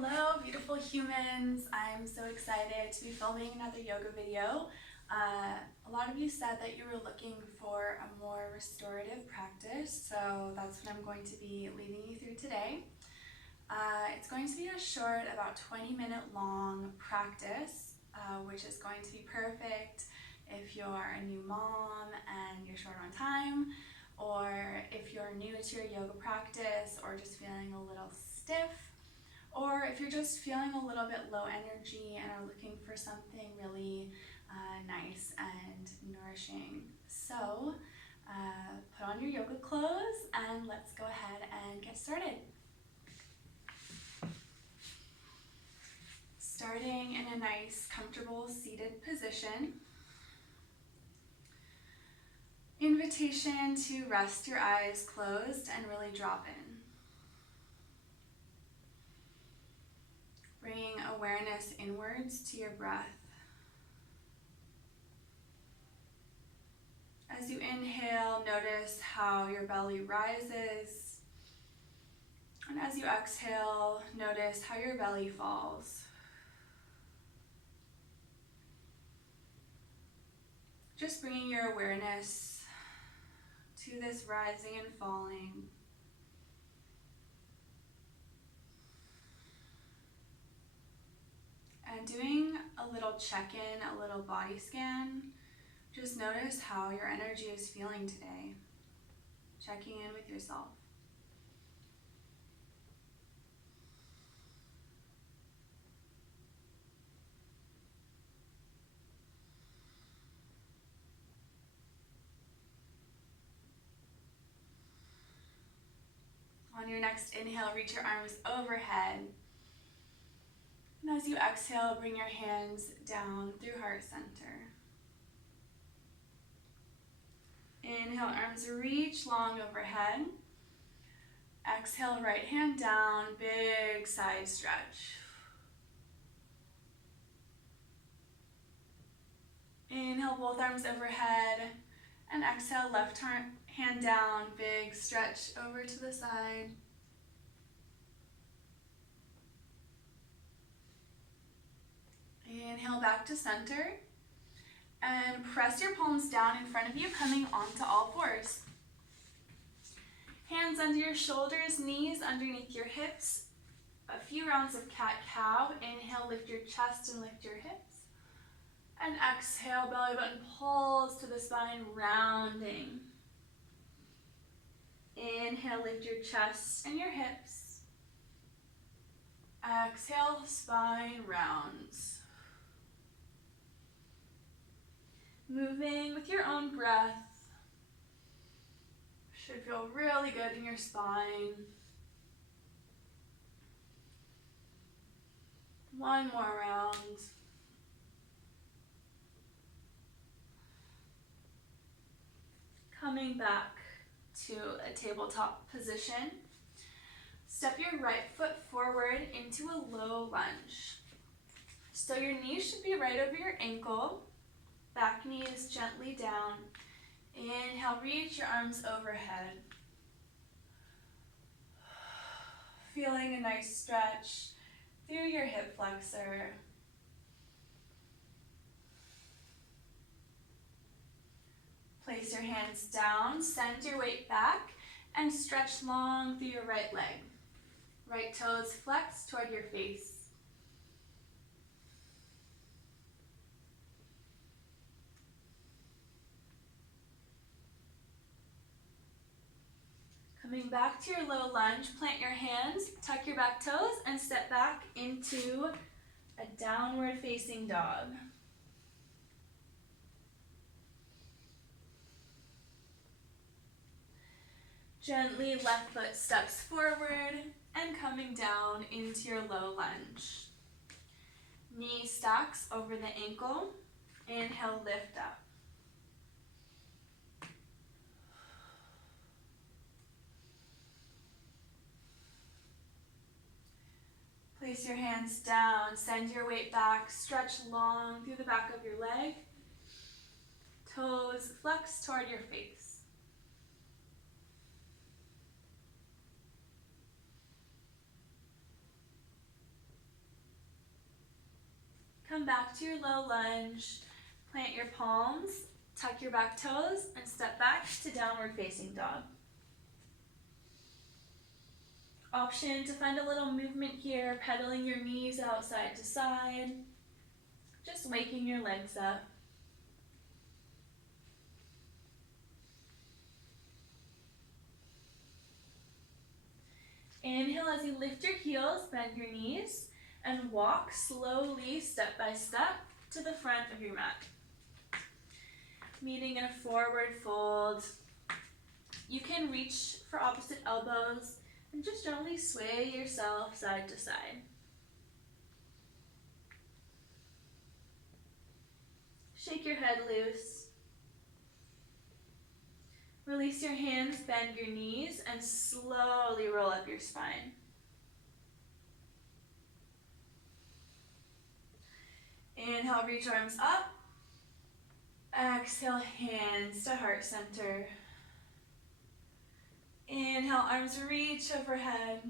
Hello, beautiful humans. I'm so excited to be filming another yoga video. A lot of you said that you were looking for a more restorative practice, so that's what I'm going to be leading you through today. It's going to be a short, about 20-minute long practice, which is going to be perfect if you're a new mom and you're short on time, or if you're new to your yoga practice or just feeling a little stiff, or if you're just feeling a little bit low energy and are looking for something really nice and nourishing. So put on your yoga clothes and let's go ahead and get started. Starting in a nice, comfortable seated position. Invitation to rest your eyes closed and really drop in. Bringing awareness inwards to your breath. As you inhale, notice how your belly rises. And as you exhale, notice how your belly falls. Just bringing your awareness to this rising and falling. And doing a little check-in, a little body scan. Just notice how your energy is feeling today. Checking in with yourself. On your next inhale, reach your arms overhead. And as you exhale, bring your hands down through heart center. Inhale, arms reach long overhead. Exhale, right hand down, big side stretch. Inhale, both arms overhead. And exhale, left hand down, big stretch over to the side. Inhale back to center. And press your palms down in front of you, coming onto all fours. Hands under your shoulders, knees underneath your hips. A few rounds of cat-cow. Inhale, lift your chest and lift your hips. And exhale, belly button pulls to the spine, rounding. Inhale, lift your chest and your hips. Exhale, spine rounds. Moving with your own breath. Should feel really good in your spine. One more round. Coming back to a tabletop position. Step your right foot forward into a low lunge. So your knee should be right over your ankle. Back knee is gently down. Inhale, reach your arms overhead. Feeling a nice stretch through your hip flexor. Place your hands down, send your weight back, and stretch long through your right leg. Right toes flex toward your face. Coming back to your low lunge, plant your hands, tuck your back toes, and step back into a downward facing dog. Gently, left foot steps forward and coming down into your low lunge. Knee stacks over the ankle. Inhale, lift up. Place your hands down, send your weight back, stretch long through the back of your leg. Toes flex toward your face. Come back to your low lunge. Plant your palms, tuck your back toes, and step back to downward facing dog. Option to find a little movement here, pedaling your knees out side to side, just waking your legs up. Inhale as you lift your heels, bend your knees, and walk slowly, step by step, to the front of your mat. Meeting in a forward fold. You can reach for opposite elbows and just gently sway yourself side to side. Shake your head loose. Release your hands, bend your knees, and slowly roll up your spine. Inhale, reach arms up. Exhale, hands to heart center. Inhale, arms reach overhead.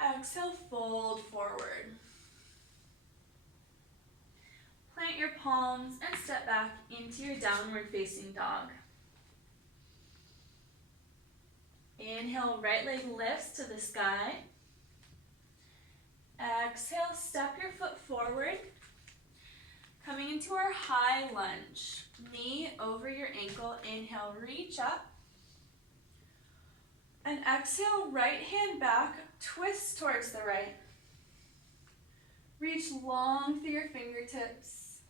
Exhale, fold forward. Plant your palms and step back into your downward facing dog. Inhale, right leg lifts to the sky. Exhale, step your foot forward. Coming into our high lunge. Knee over your ankle. Inhale, reach up. And exhale, right hand back, twist towards the right. Reach long through your fingertips.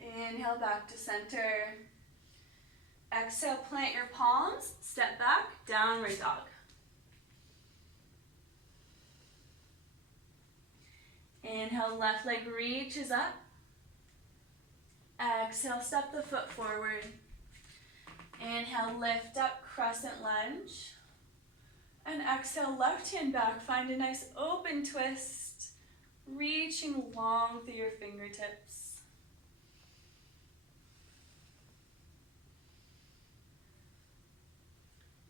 Inhale, back to center. Exhale, plant your palms, step back, downward dog. Inhale, left leg reaches up. Exhale, step the foot forward. Inhale, lift up, crescent lunge. And exhale, left hand back, find a nice open twist, reaching long through your fingertips.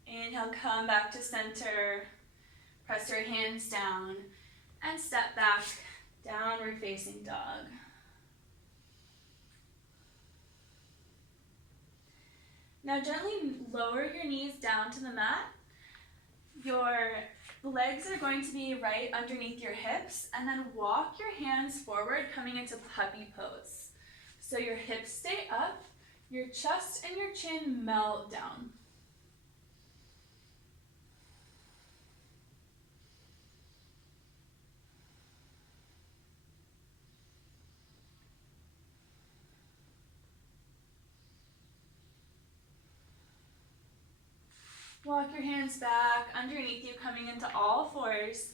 Inhale, come back to center. Press your hands down and step back, downward facing dog. Now gently lower your knees down to the mat. Your legs are going to be right underneath your hips, and then walk your hands forward, coming into puppy pose. So your hips stay up, your chest and your chin melt down. Walk your hands back underneath you, coming into all fours.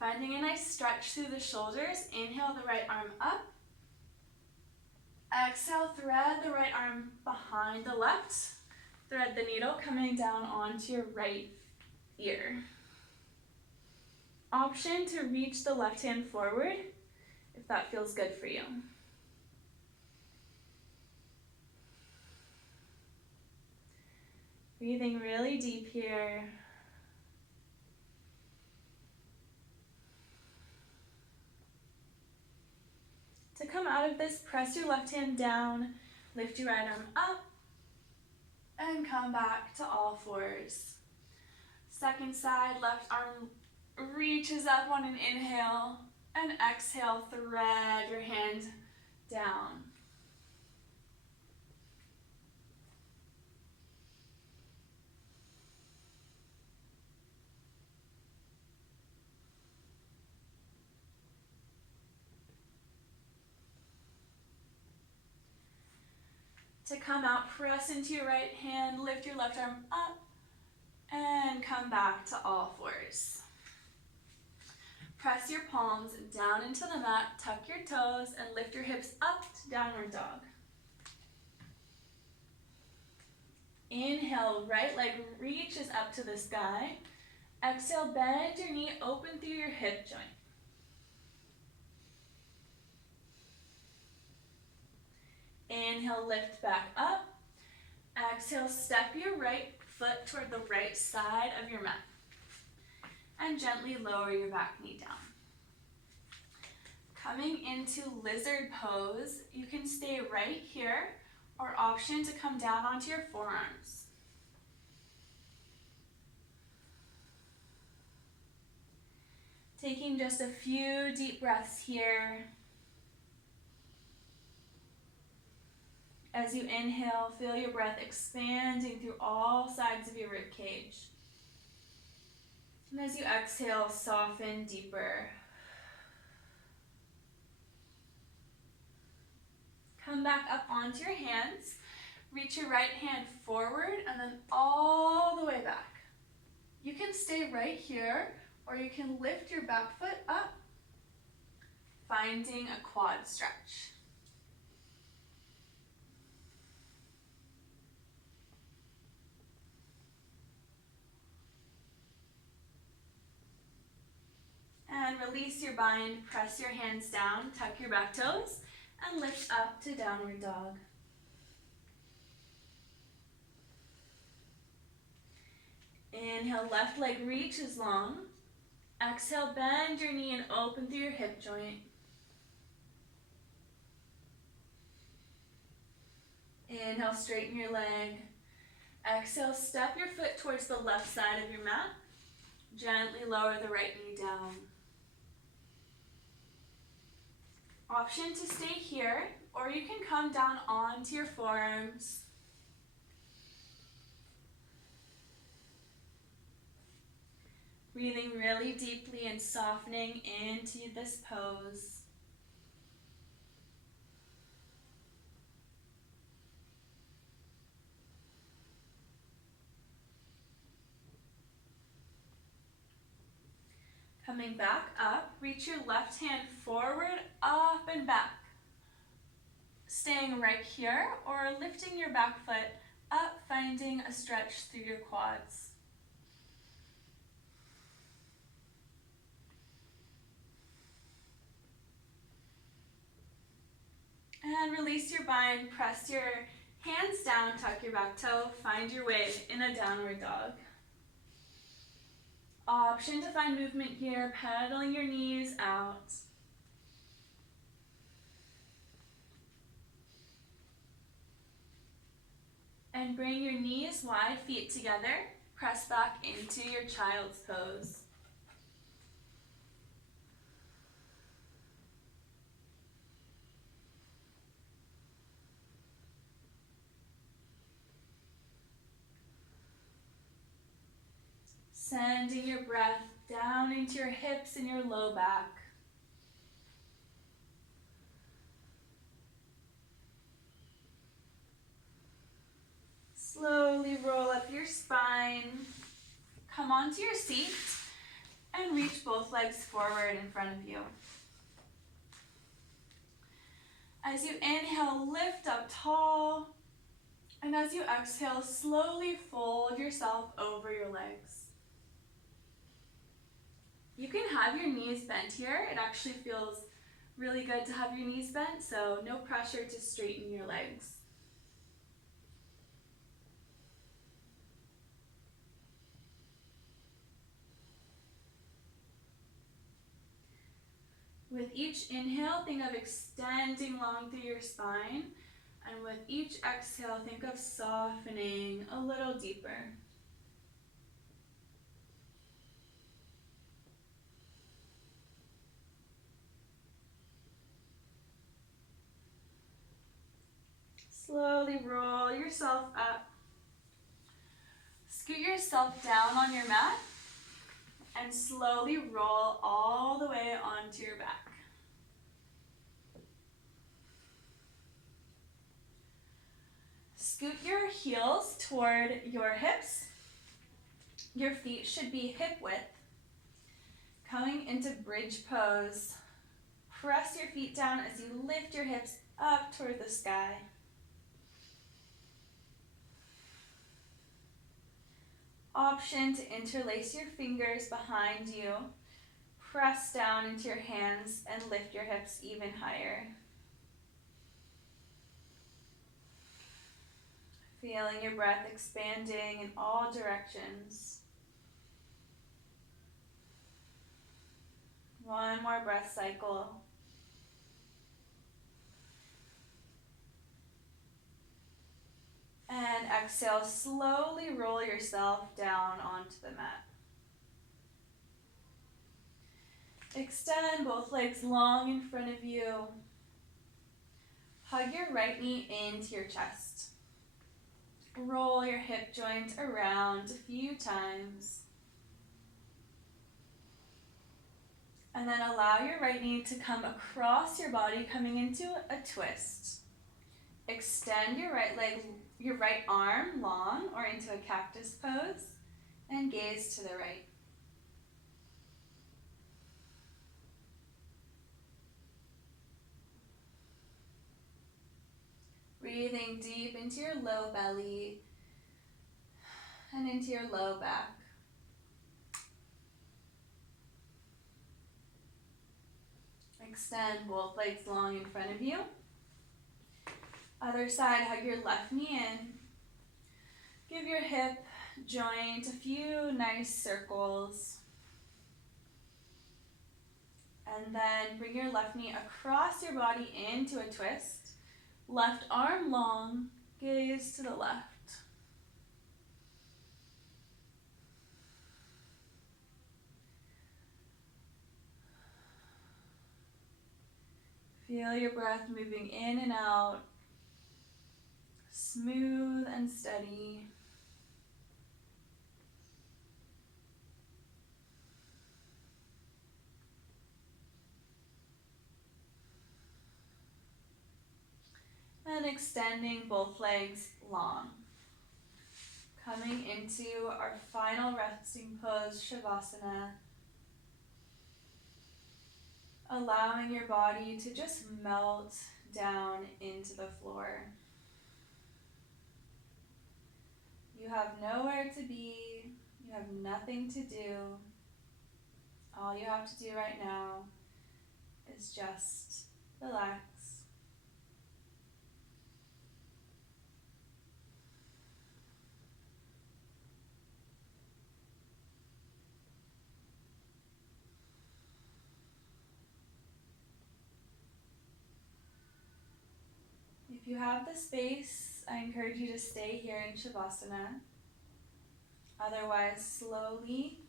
Finding a nice stretch through the shoulders. Inhale the right arm up. Exhale, thread the right arm behind the left. Thread the needle coming down onto your right ear. Option to reach the left hand forward if that feels good for you. Breathing really deep here. To come out of this, press your left hand down, lift your right arm up, and come back to all fours. Second side, left arm reaches up on an inhale, and exhale, thread your hand down. To come out, press into your right hand, lift your left arm up, and come back to all fours. Press your palms down into the mat, tuck your toes, and lift your hips up to downward dog. Inhale, right leg reaches up to the sky. Exhale, bend your knee, open through your hip joint. Inhale, lift back up. Exhale, step your right foot toward the right side of your mat. And gently lower your back knee down. Coming into lizard pose, you can stay right here, or option to come down onto your forearms. Taking just a few deep breaths here. As you inhale, feel your breath expanding through all sides of your rib cage. And as you exhale, soften deeper. Come back up onto your hands. Reach your right hand forward and then all the way back. You can stay right here, or you can lift your back foot up, finding a quad stretch. And release your bind, press your hands down, tuck your back toes, and lift up to downward dog. Inhale, left leg reaches long. Exhale, bend your knee and open through your hip joint. Inhale, straighten your leg. Exhale, step your foot towards the left side of your mat. Gently lower the right knee down. Option to stay here, or you can come down onto your forearms. Breathing really deeply and softening into this pose. Coming back up, reach your left hand forward, up and back. Staying right here, or lifting your back foot up, finding a stretch through your quads. And release your bind, press your hands down, tuck your back toe, find your way in a downward dog. Option to find movement here, pedaling your knees out. And bring your knees wide, feet together. Press back into your child's pose. Sending your breath down into your hips and your low back. Slowly roll up your spine. Come onto your seat and reach both legs forward in front of you. As you inhale, lift up tall. And as you exhale, slowly fold yourself over your legs. You can have your knees bent here. It actually feels really good to have your knees bent, so no pressure to straighten your legs. With each inhale, think of extending long through your spine, and with each exhale, think of softening a little deeper. Slowly roll yourself up. Scoot yourself down on your mat and slowly roll all the way onto your back. Scoot your heels toward your hips. Your feet should be hip width. Coming into bridge pose. Press your feet down as you lift your hips up toward the sky. Option to interlace your fingers behind you. Press down into your hands and lift your hips even higher. Feeling your breath expanding in all directions. One more breath cycle. And exhale, slowly roll yourself down onto the mat. Extend both legs long in front of you. Hug your right knee into your chest. Roll your hip joint around a few times. And then allow your right knee to come across your body, coming into a twist. Extend your right leg, your right arm long or into a cactus pose, and gaze to the right. Breathing deep into your low belly and into your low back. Extend both legs long in front of you. Other side, hug your left knee in. Give your hip joint a few nice circles. And then bring your left knee across your body into a twist. Left arm long, gaze to the left. Feel your breath moving in and out, smooth and steady. And extending both legs long. Coming into our final resting pose, Shavasana. Allowing your body to just melt down into the floor. You have nowhere to be. You have nothing to do. All you have to do right now is just relax. If you have the space, I encourage you to stay here in Shavasana. Otherwise, slowly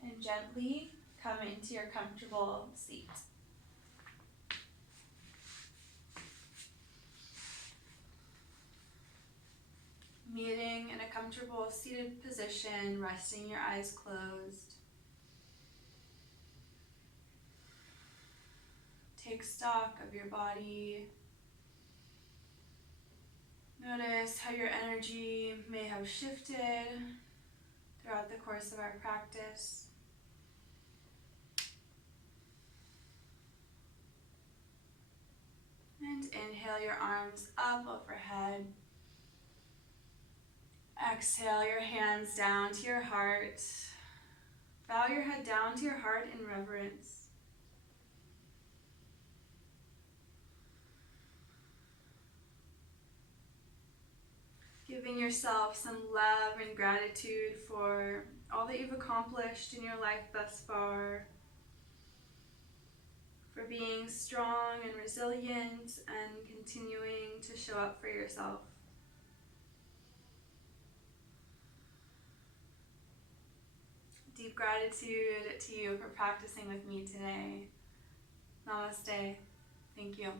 and gently come into your comfortable seat. Meeting in a comfortable seated position, resting your eyes closed. Take stock of your body. Notice how your energy may have shifted throughout the course of our practice. And inhale your arms up overhead. Exhale your hands down to your heart. Bow your head down to your heart in reverence. Giving yourself some love and gratitude for all that you've accomplished in your life thus far, for being strong and resilient and continuing to show up for yourself. Deep gratitude to you for practicing with me today. Namaste. Thank you.